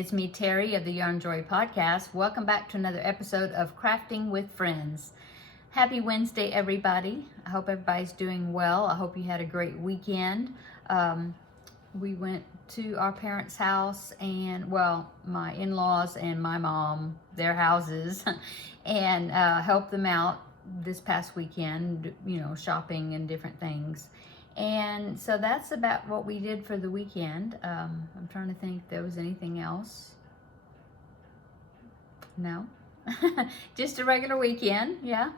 It's me, Terry of the Yarn Joy Podcast. Welcome back to another episode of Crafting with Friends. Happy Wednesday, everybody. I hope everybody's doing well. I hope you had a great weekend. We went to our parents' house and, well, my in-laws and my mom, their houses, and helped them out this past weekend, you know, shopping and different things. And so that's about what we did for the weekend. I'm trying to think if there was anything else. No. Just a regular weekend, yeah.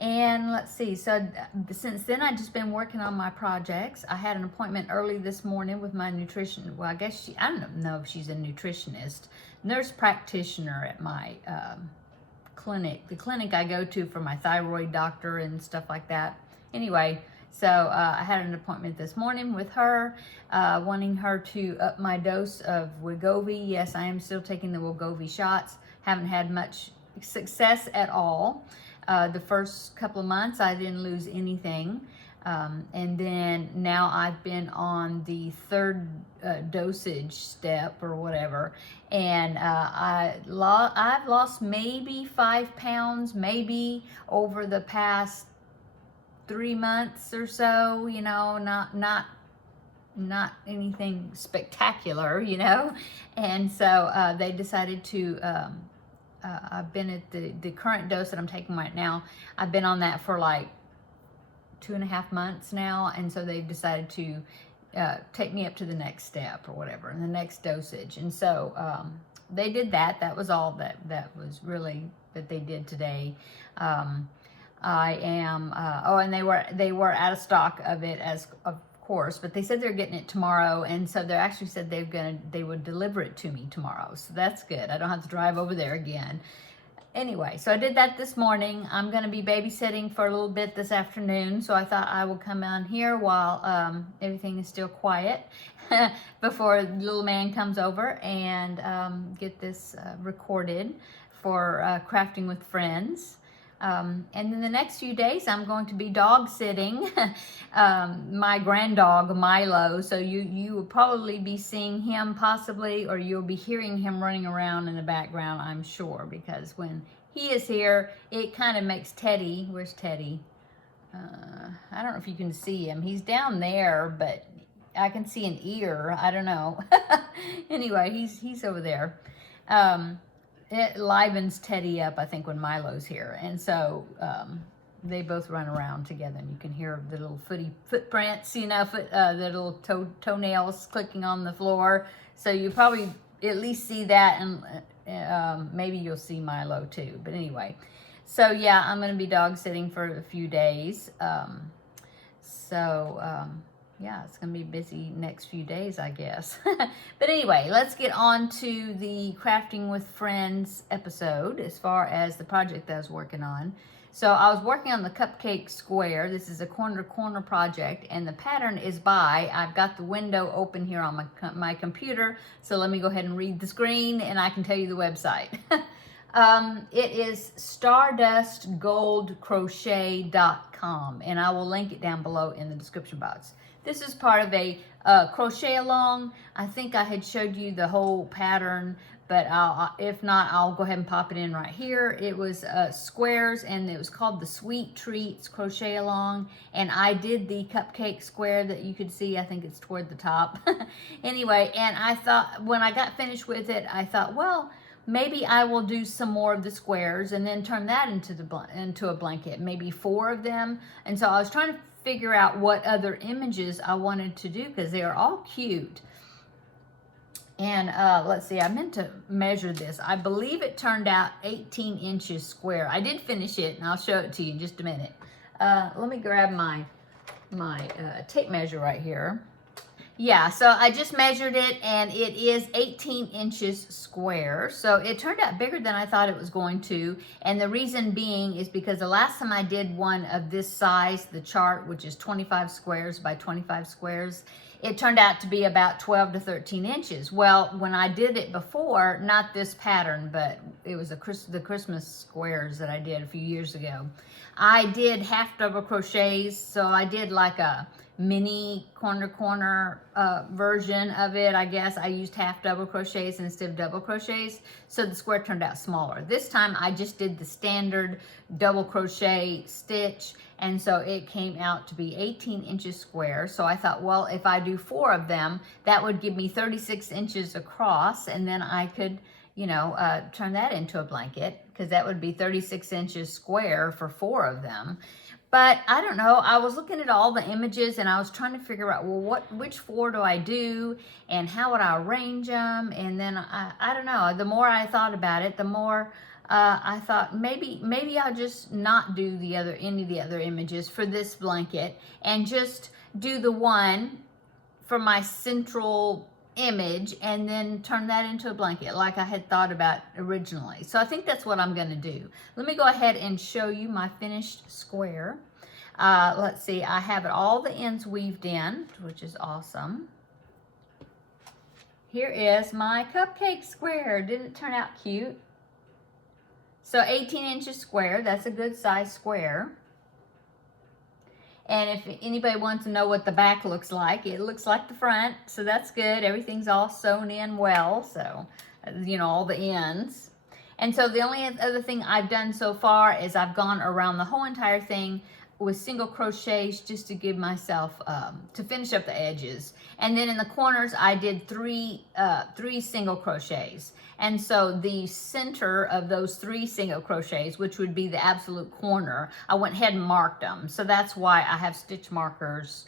And let's see, so since then I've just been working on my projects. I had an appointment early this morning with my nutrition, well, I guess I don't know if she's a nutritionist, nurse practitioner at my clinic, the clinic I go to for my thyroid doctor and stuff like that. Anyway, so I had an appointment this morning with her, wanting her to up my dose of Wegovy. Yes, I am still taking the Wegovy shots. Haven't had much success at all. The first couple of months, I didn't lose anything. And then now I've been on the third dosage step or whatever. And I've lost maybe 5 pounds, maybe over the past 3 months or so, you know, not anything spectacular, you know. And so they decided to, I've been at the current dose that I'm taking right now. I've been on that for like 2.5 months now. And so they've decided to take me up to the next step or whatever, and the next dosage. And so they did that. That was all that was really that they did today. I am, and they were out of stock of it, as of course, but they said they're getting it tomorrow, and so they actually said they would deliver it to me tomorrow, so that's good. I don't have to drive over there again. Anyway, so I did that this morning. I'm going to be babysitting for a little bit this afternoon, so I thought I would come on here while everything is still quiet before the little man comes over and get this recorded for Crafting with Friends. And then the next few days, I'm going to be dog sitting my granddog Milo. So you will probably be seeing him possibly, or you'll be hearing him running around in the background, I'm sure, because when he is here, it kind of makes Teddy. Where's Teddy? I don't know if you can see him. He's down there, but I can see an ear. I don't know. Anyway, he's over there. It livens Teddy up, I think, when Milo's here. And so they both run around together, and you can hear the little footprints, you know, the little toenails clicking on the floor. So you probably at least see that, and maybe you'll see Milo too. But anyway, so yeah, I'm going to be dog sitting for a few days. Yeah, it's going to be busy next few days, I guess. But anyway, let's get on to the Crafting with Friends episode as far as the project that I was working on. So I was working on the Cupcake Square. This is a corner-to-corner project, and the pattern is I've got the window open here on my computer, so let me go ahead and read the screen, and I can tell you the website. It is stardustgoldcrochet.com, and I will link it down below in the description box. This is part of a crochet along. I think I had showed you the whole pattern, but if not, I'll go ahead and pop it in right here. It was squares, and it was called the Sweet Treats crochet along, and I did the Cupcake Square that you could see. I think it's toward the top. Anyway, and I thought, when I got finished with it, I thought, well, maybe I will do some more of the squares and then turn that into a blanket, maybe 4 of them. And so I was trying to figure out what other images I wanted to do, because they are all cute. And let's see, I meant to measure this. I believe it turned out 18 inches square. I did finish it, and I'll show it to you in just a minute. Let me grab my tape measure right here. Yeah, so I just measured it, and it is 18 inches square. So it turned out bigger than I thought it was going to. And the reason being is because the last time I did one of this size, the chart, which is 25 squares by 25 squares, it turned out to be about 12 to 13 inches. Well, when I did it before, not this pattern, but it was the Christmas squares that I did a few years ago, I did half double crochets. So I did like a mini corner version of it, I guess I used half double crochets instead of double crochets, so the square turned out smaller. This time I just did the standard double crochet stitch, and so it came out to be 18 inches square. So I thought, well, if I do 4 of them, that would give me 36 inches across, and then I could, you know, turn that into a blanket, because that would be 36 inches square for 4 of them. But I don't know, I was looking at all the images and I was trying to figure out, well, which 4 do I do and how would I arrange them? And then I don't know, the more I thought about it, the more I thought maybe I'll just not do any of the other images for this blanket and just do the one for my central image and then turn that into a blanket like I had thought about originally. So I think that's what I'm going to do. Let me go ahead and show you my finished square. Let's see, I have all the ends weaved in, which is awesome. Here is my cupcake square. Didn't it turn out cute? So 18 inches square, that's a good size square. And if anybody wants to know what the back looks like, it looks like the front, so that's good. Everything's all sewn in well, so, you know, all the ends. And so the only other thing I've done so far is I've gone around the whole entire thing with single crochets just to give myself, to finish up the edges. And then in the corners, I did three single crochets. And so the center of those 3 single crochets, which would be the absolute corner, I went ahead and marked them. So that's why I have stitch markers,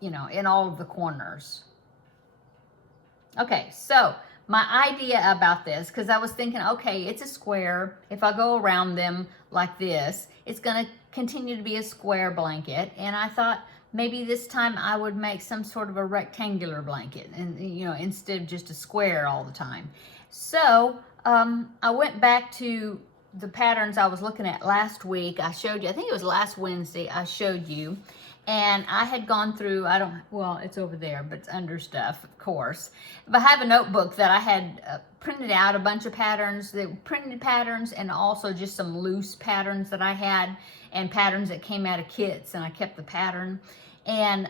you know, in all of the corners. Okay, so my idea about this, because I was thinking, okay, it's a square. If I go around them like this, it's going to continue to be a square blanket. And I thought, maybe this time I would make some sort of a rectangular blanket, and you know, instead of just a square all the time. So I went back to the patterns I was looking at last week. I showed you, I think it was last Wednesday, I showed you. And I had gone through, well, it's over there, but it's under stuff, of course. But I have a notebook that I had printed out a bunch of patterns, the printed patterns, and also just some loose patterns that I had, and patterns that came out of kits, and I kept the pattern. And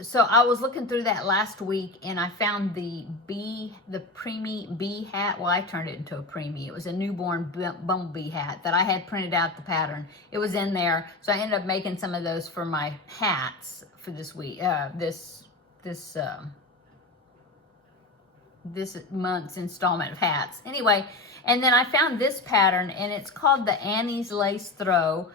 so I was looking through that last week, and I found the preemie bee hat. Well, I turned it into a preemie. It was a newborn bumblebee hat that I had printed out the pattern. It was in there, so I ended up making some of those for my hats for this week. This month's installment of hats. Anyway, and then I found this pattern, and it's called the Annie's Lace Throw.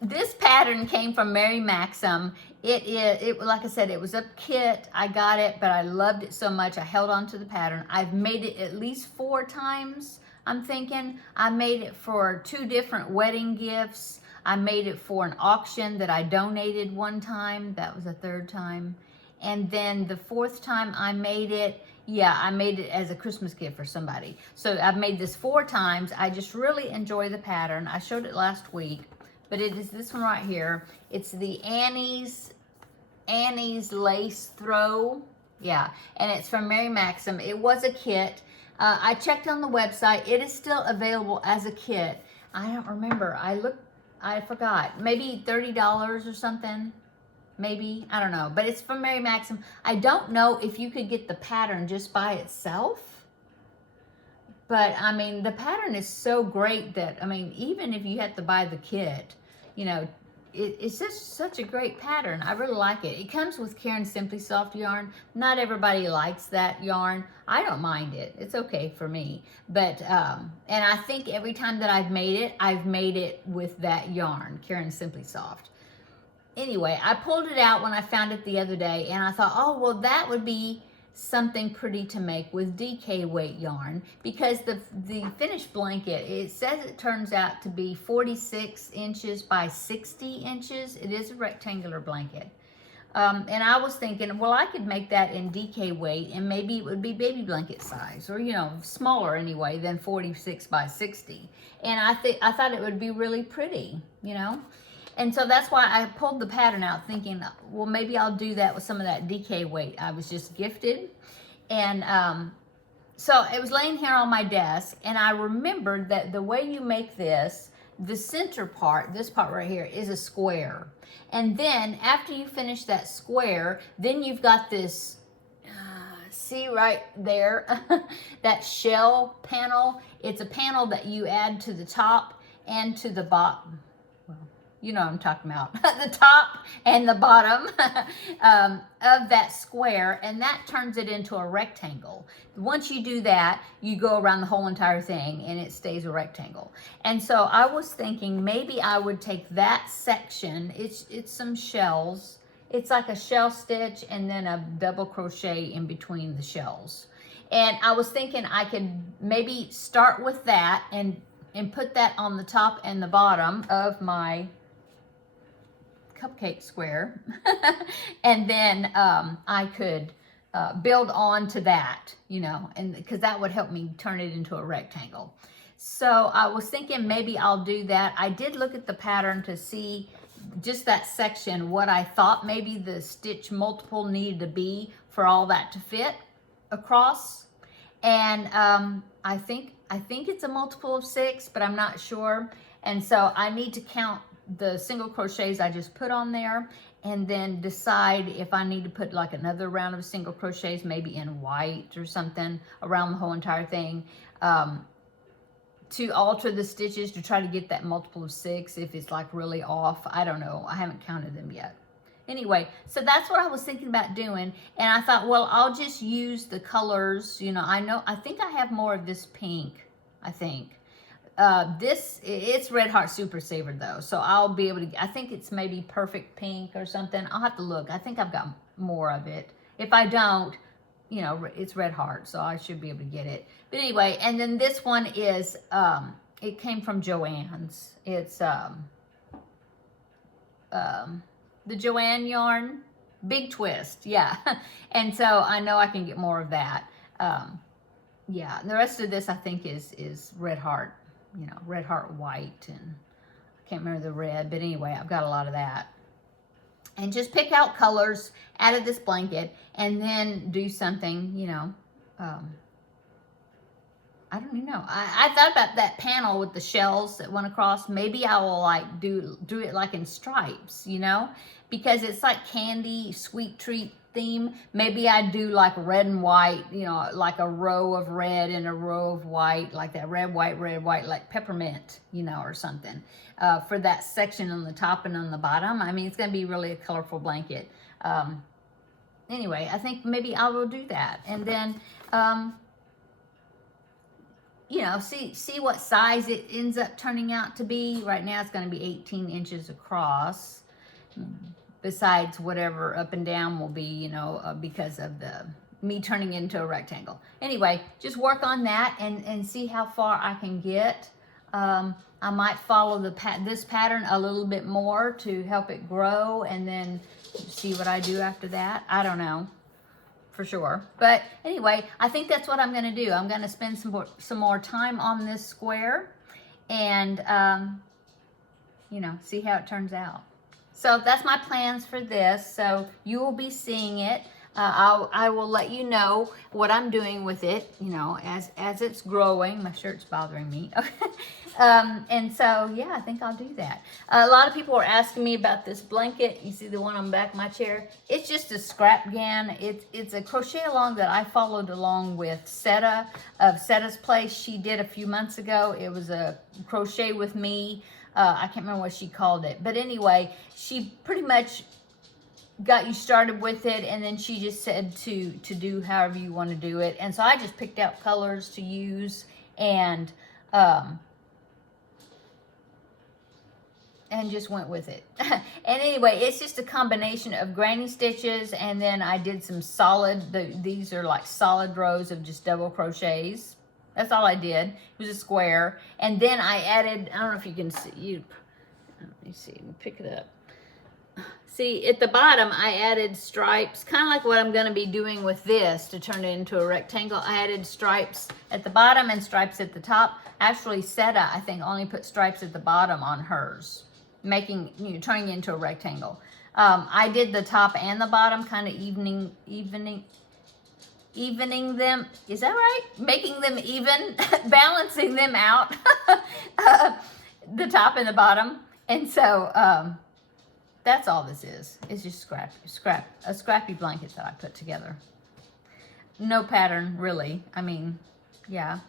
This pattern came from Mary Maxim. It like I said, it was a kit. I got it, but I loved it so much, I held on to the pattern. I've made it at least 4 times, I'm thinking. I made it for 2 different wedding gifts. I made it for an auction that I donated one time. That was the 3rd time. And then the 4th time I made it, I made it as a Christmas gift for somebody. So I've made this 4 times. I just really enjoy the pattern. I showed it last week, but it is this one right here. It's the Annie's Lace Throw. Yeah, and it's from Mary Maxim. It was a kit. I checked on the website. It is still available as a kit. I don't remember. I forgot. Maybe $30 or something. Maybe, I don't know, but it's from Mary Maxim. I don't know if you could get the pattern just by itself, but I mean, the pattern is so great that, I mean, even if you had to buy the kit, you know, it's just such a great pattern. I really like it. It comes with Caron Simply Soft yarn. Not everybody likes that yarn. I don't mind it. It's okay for me. But, and I think every time that I've made it with that yarn, Caron Simply Soft. Anyway, I pulled it out when I found it the other day, and I thought, oh, well, that would be something pretty to make with DK weight yarn, because the finished blanket, it says it turns out to be 46 inches by 60 inches. It is a rectangular blanket. And I was thinking, well, I could make that in DK weight, and maybe it would be baby blanket size, or, you know, smaller anyway than 46 by 60. And I thought it would be really pretty, you know. And so that's why I pulled the pattern out, thinking, well, maybe I'll do that with some of that DK weight I was just gifted. And so it was laying here on my desk, and I remembered that the way you make this, the center part, this part right here, is a square. And then after you finish that square, then you've got this, see right there, that shell panel. It's a panel that you add to the top and to the bottom. You know what I'm talking about, the top and the bottom of that square, and that turns it into a rectangle. Once you do that, you go around the whole entire thing and it stays a rectangle. And so I was thinking maybe I would take that section, it's some shells, it's like a shell stitch and then a double crochet in between the shells. And I was thinking I could maybe start with that and put that on the top and the bottom of my Cupcake Square. And then I could build on to that, you know, and because that would help me turn it into a rectangle. So I was thinking maybe I'll do that. I did look at the pattern to see just that section, what I thought maybe the stitch multiple needed to be for all that to fit across. And I think it's a multiple of 6, but I'm not sure. And so I need to count the single crochets I just put on there and then decide if I need to put like another round of single crochets, maybe in white or something around the whole entire thing, to alter the stitches to try to get that multiple of 6 if it's like really off. I don't know. I haven't counted them yet. Anyway, so that's what I was thinking about doing. And I thought, well, I'll just use the colors. You know, I think I have more of this pink, I think. It's Red Heart Super Saver though, so I'll be able to, I think it's maybe Perfect Pink or something. I'll have to look. I think I've got more of it. If I don't, you know, it's Red Heart, so I should be able to get it. But anyway, and then this one is, it came from Joann's. It's the Joann yarn, Big Twist, yeah. And so I know I can get more of that. Yeah, and the rest of this I think is Red Heart. You know, Red Heart White, and I can't remember the red, but anyway, I've got a lot of that. And just pick out colors out of this blanket and then do something, you know, I don't even know. I thought about that panel with the shells that went across. Maybe I will like do it like in stripes, you know, because it's like candy, sweet treat theme. Maybe I do like red and white, you know, like a row of red and a row of white, like that red, white, like peppermint, you know, or something, for that section on the top and on the bottom. I mean, it's going to be really a colorful blanket. Anyway, I think maybe I will do that. And then, you know, see what size it ends up turning out to be. Right now it's going to be 18 inches across, besides whatever up and down will be, you know, because of me turning into a rectangle. Anyway, just work on that and see how far I can get. I might follow this pattern a little bit more to help it grow and then see what I do after that. I don't know for sure. But anyway, I think that's what I'm going to do. I'm going to spend some more time on this square and, you know, see how it turns out. So that's my plans for this. So you will be seeing it. I will let you know what I'm doing with it, you know, as it's growing. My shirt's bothering me. And so, yeah, I think I'll do that. A lot of people are asking me about this blanket. You see the one on the back of my chair? It's just a scrap gan. It's a crochet along that I followed along with Seta of Seta's Place. She did a few months ago. It was a crochet with me. I can't remember what she called it. But anyway, she pretty much got you started with it, and then she just said to do however you want to do it. And so I just picked out colors to use and just went with it. And anyway, it's just a combination of granny stitches, and then I did some solid, these are like solid rows of just double crochets. That's all I did. It was a square. And then I added, I don't know if you can see, let me see, pick it up. See, at the bottom, I added stripes, kind of like what I'm going to be doing with this to turn it into a rectangle. I added stripes at the bottom and stripes at the top. Actually, Seta, I think, only put stripes at the bottom on hers, making, you know, turning it into a rectangle. I did the top and the bottom, kind of evening them. Is that right? Making them even, balancing them out. the top and the bottom. And so that's all this is. It's just a scrappy blanket that I put together. No pattern, really. I mean, yeah.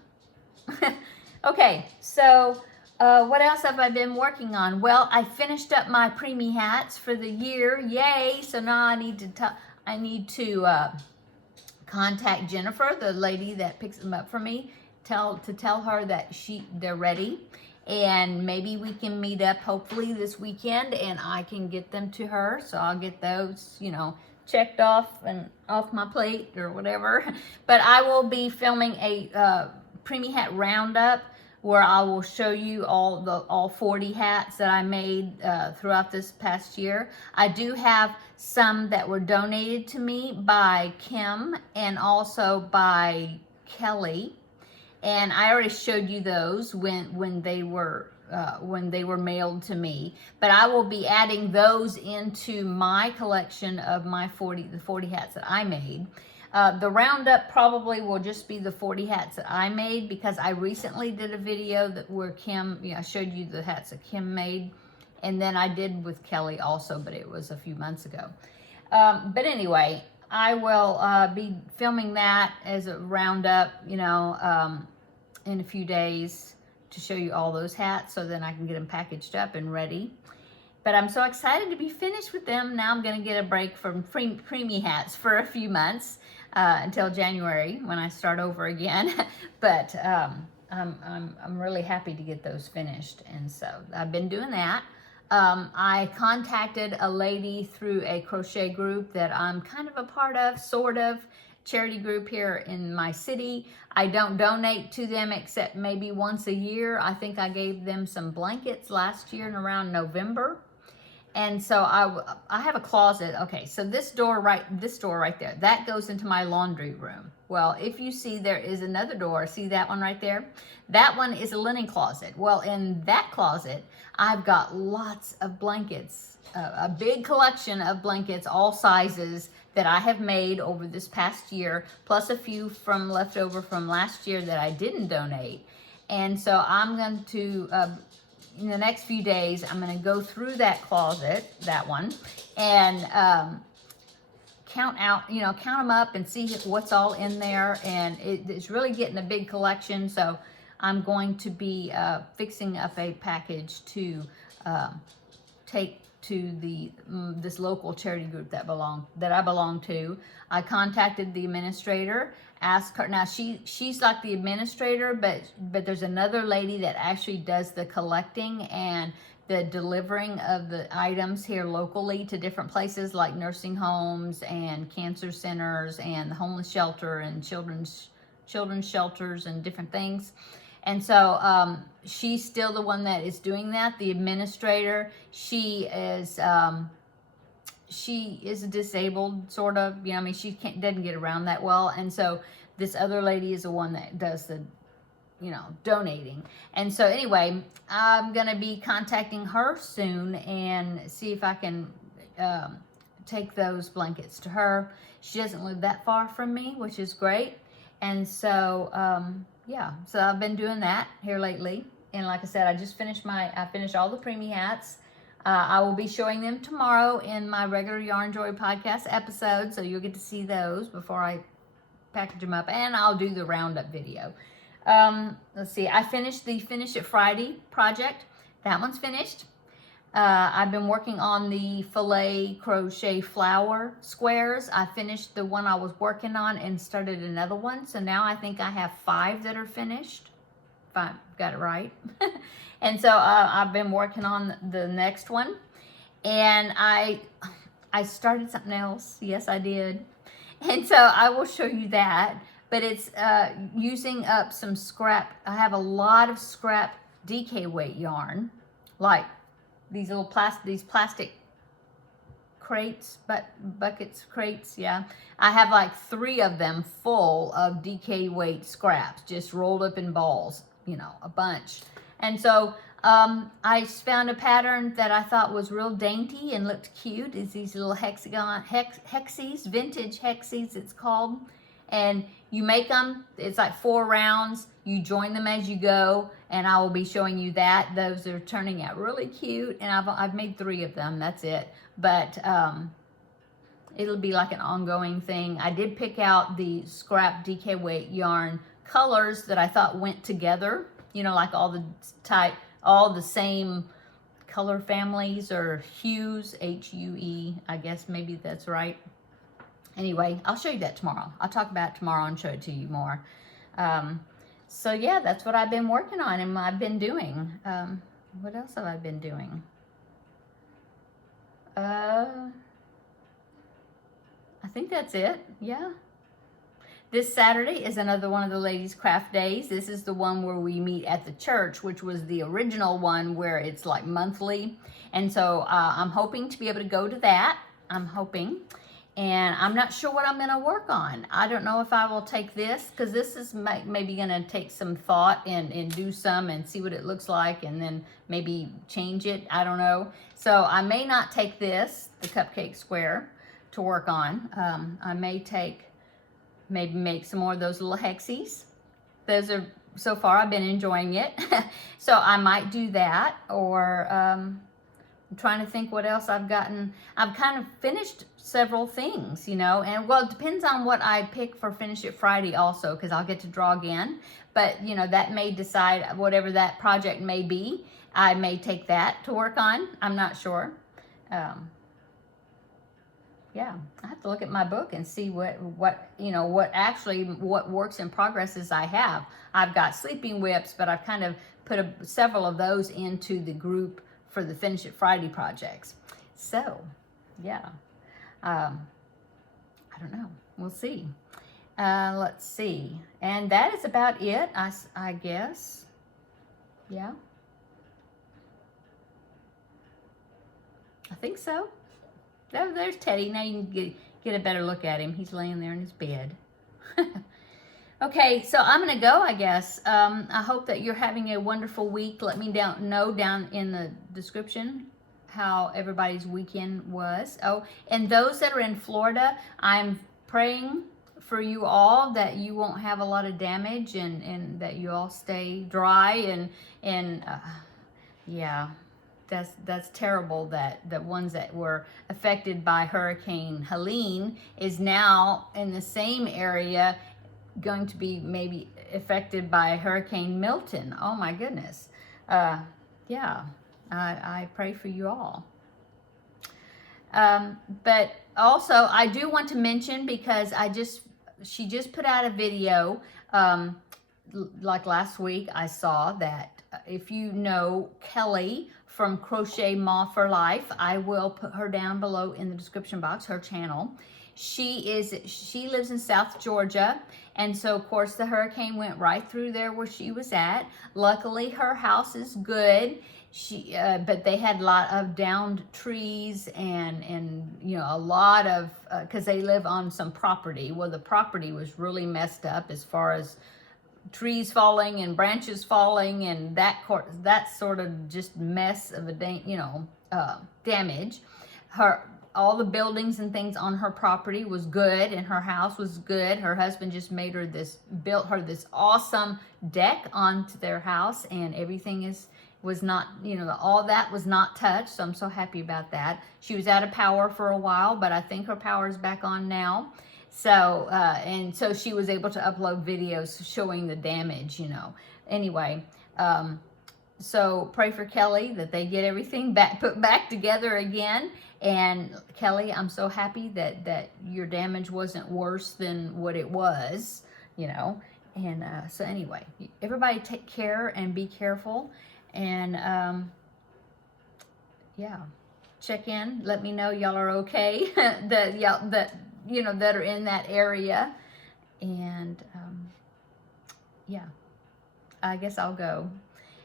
Okay, so what else have I been working on? Well, I finished up my preemie hats for the year. Yay! So now I need to contact Jennifer, the lady that picks them up for me, tell her that they're ready, and maybe we can meet up hopefully this weekend and I can get them to her. So I'll get those, you know, checked off my plate or whatever. But I will be filming a preemie hat roundup where I will show you all 40 hats that I made throughout this past year. I do have some that were donated to me by Kim and also by Kelly, and I already showed you those when they were mailed to me. But I will be adding those into my collection of the 40 hats that I made. The roundup probably will just be the 40 hats that I made, because I recently did a video where Kim, I showed you the hats that Kim made, and then I did with Kelly also, but it was a few months ago. But anyway, I will be filming that as a roundup, in a few days to show you all those hats, so then I can get them packaged up and ready. But I'm so excited to be finished with them. Now I'm going to get a break from preemie hats for a few months until January when I start over again. But I'm really happy to get those finished, and so I've been doing that. I contacted a lady through a crochet group that I'm kind of a part of, sort of, charity group here in my city. I don't donate to them except maybe once a year. I think I gave them some blankets last year in around November. And so I have a closet. Okay, so this door right there, that goes into my laundry room. Well, if you see, there is another door. See that one right there? That one is a linen closet. Well, in that closet, I've got lots of blankets, a big collection of blankets, all sizes, that I have made over this past year, plus a few left over from last year that I didn't donate. And so I'm going to, in the next few days, I'm going to go through that closet, that one, and count them up and see what's all in there. And it's really getting a big collection. So I'm going to be fixing up a package to take to this local charity group that I belong to. I contacted the administrator, asked her. Now she's like the administrator, but there's another lady that actually does the collecting and the delivering of the items here locally to different places like nursing homes and cancer centers and the homeless shelter and children's shelters and different things. And so she's still the one that is doing that. The administrator, she is disabled, sort of. She doesn't get around that well. And so this other lady is the one that does the, donating. And so anyway, I'm going to be contacting her soon and see if I can take those blankets to her. She doesn't live that far from me, which is great. And so, yeah, so I've been doing that here lately. And like I said, I finished all the preemie hats. I will be showing them tomorrow in my regular Yarn Joy podcast episode, so you'll get to see those before I package them up, and I'll do the roundup video. Let's see, I finished the Finish It Friday project. That one's finished. I've been working on the filet crochet flower squares. I finished the one I was working on and started another one. So now I think I have 5 that are finished. If I got it right. And so I've been working on the next one. And I started something else. Yes, I did. And so I will show you that. But it's using up some scrap. I have a lot of scrap DK weight yarn. Like these little plastic crates, buckets, crates, yeah. I have like 3 of them full of DK weight scraps, just rolled up in balls, a bunch. And so I found a pattern that I thought was real dainty and looked cute. It's these little Hexies, vintage Hexies it's called. And you make them, it's like 4 rounds. You join them as you go, and I will be showing you that. Those are turning out really cute, and I've made 3 of them, that's it. But it'll be like an ongoing thing. I did pick out the scrap DK weight yarn colors that I thought went together, you know, like all the same color families or hues, H-U-E, I guess maybe that's right. Anyway, I'll show you that tomorrow. I'll talk about it tomorrow and show it to you more. So yeah, that's what I've been working on and I've been doing. What else have I been doing? I think that's it. Yeah. This Saturday is another one of the ladies' craft days. This is the one where we meet at the church, which was the original one where it's like monthly. And so I'm hoping to be able to go to that. I'm hoping. And I'm not sure what I'm going to work on. I don't know if I will take this, because this is maybe going to take some thought and do some and see what it looks like and then maybe change it. I don't know. So I may not take this, the Cupcake Square, to work on. I may maybe make some more of those little Hexies. Those are, so far I've been enjoying it. So I might do that, or I'm trying to think what else I've gotten. I've kind of finished several things, you know, and well, it depends on what I pick for Finish It Friday also, because I'll get to draw again. But, you know, that may decide whatever that project may be. I may take that to work on. I'm not sure. Yeah, I have to look at my book and see what works in progresses I have. I've got sleeping whips, but I've kind of put several of those into the group for the Finish It Friday projects. So, yeah, I don't know. We'll see. Let's see. And that is about it, I guess. Yeah. I think so. There's Teddy. Now you can get a better look at him. He's laying there in his bed. Okay, so I'm going to go, I guess. I hope that you're having a wonderful week. Let me know down in the description how everybody's weekend was. Oh, and those that are in Florida, I'm praying for you all that you won't have a lot of damage and that you all stay dry and yeah. That's terrible that the ones that were affected by Hurricane Helene is now in the same area going to be maybe affected by Hurricane Milton. Oh my goodness. Yeah, I pray for you all. But also I do want to mention, because she just put out a video, like last week I saw that if you know Kelly from Crochet Ma for Life, I will put her down below in the description box, her channel. She lives in South Georgia, and so of course the hurricane went right through there where she was at. Luckily her house is good. But they had a lot of downed trees and you know, a lot of because they live on some property. Well, the property was really messed up as far as trees falling and branches falling and that sort of just mess of damage. All the buildings and things on her property was good, and her house was good. Her husband just built her this awesome deck onto their house, and everything was not, all that was not touched. So I'm so happy about that. She was out of power for a while, but I think her power is back on now. So, and so she was able to upload videos showing the damage, Anyway, so pray for Kelly that they get everything put back together again. And Kelly, I'm so happy that your damage wasn't worse than what it was, And so anyway, everybody take care and be careful. And yeah, check in. Let me know y'all are okay. That are in that area. And yeah, I guess I'll go.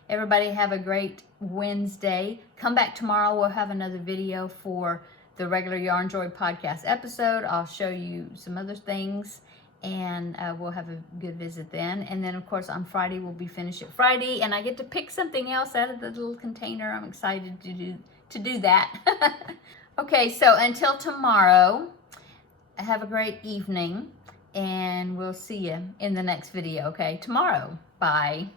Everybody have a great Wednesday. Come back tomorrow. We'll have another video for the regular Yarn Joy podcast episode. I'll show you some other things, and we'll have a good visit then. And then, of course, on Friday, we'll be Finish It Friday, and I get to pick something else out of the little container. I'm excited to do that. Okay, so until tomorrow, have a great evening, and we'll see you in the next video, okay? Tomorrow. Bye.